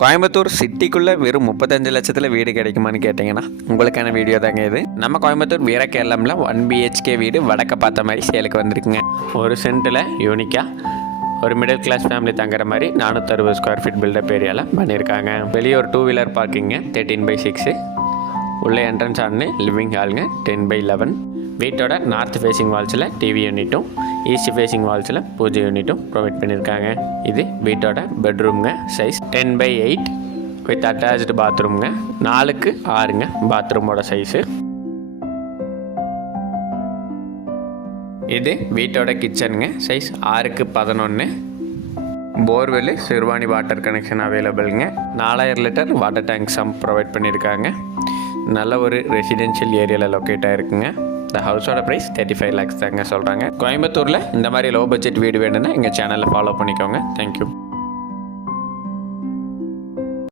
கோயம்புத்தூர் சிட்டிக்குள்ளே வெறும் 35 லட்சத்தில் வீடு கிடைக்குமான்னு கேட்டிங்கன்னா உங்களுக்கான வீடியோ தாங்க இது. நம்ம கோயம்புத்தூர் வீரகேரளம்ல 1 BHK வீடு வடக்க பார்த்த மாதிரி சேலுக்கு வந்திருக்குங்க. ஒரு சென்ட்டில் யூனிக்காக ஒரு மிடில் கிளாஸ் ஃபேமிலி தங்குற மாதிரி 460 ஸ்கொயர் ஃபீட் பில்டப் ஏரியாவில் பண்ணியிருக்காங்க. வெளியே ஒரு 2 வீலர் பார்க்கிங்க 13/6, உள்ள என்ட்ரன்ஸ் ஆனு லிவிங் ஹாலுங்க 10/11. வீட்டோட north facing வால்ஸில் TV யூனிட்டும் east facing வால்ஸில் பூஜை யூனிட்டும் ப்ரொவைட் பண்ணியிருக்காங்க. இது வீட்டோட பெட்ரூம்ங்க, சைஸ் 10/8 வித் அட்டாச்டு பாத்ரூம்ங்க, 4x6ங்க பாத்ரூமோட சைஸு. இது வீட்டோட கிச்சனுங்க, size 6x11. Borewell Siruvani water connection அவைலபிளுங்க. 4000 litre water tank sump provide பண்ணியிருக்காங்க. நல்ல ஒரு ரெசிடென்ஷியல் ஏரியாவில் லொக்கேட் ஆகிருக்குங்க. இந்த ஹவுஸோட ப்ரைஸ் 35 lakhs தாங்க சொல்கிறாங்க. கோயம்புத்தூரில் இந்த மாதிரி லோ பட்ஜெட் வீடு வேணும்னா எங்கள் சேனலில் ஃபாலோ பண்ணிக்கோங்க. தேங்க்யூ.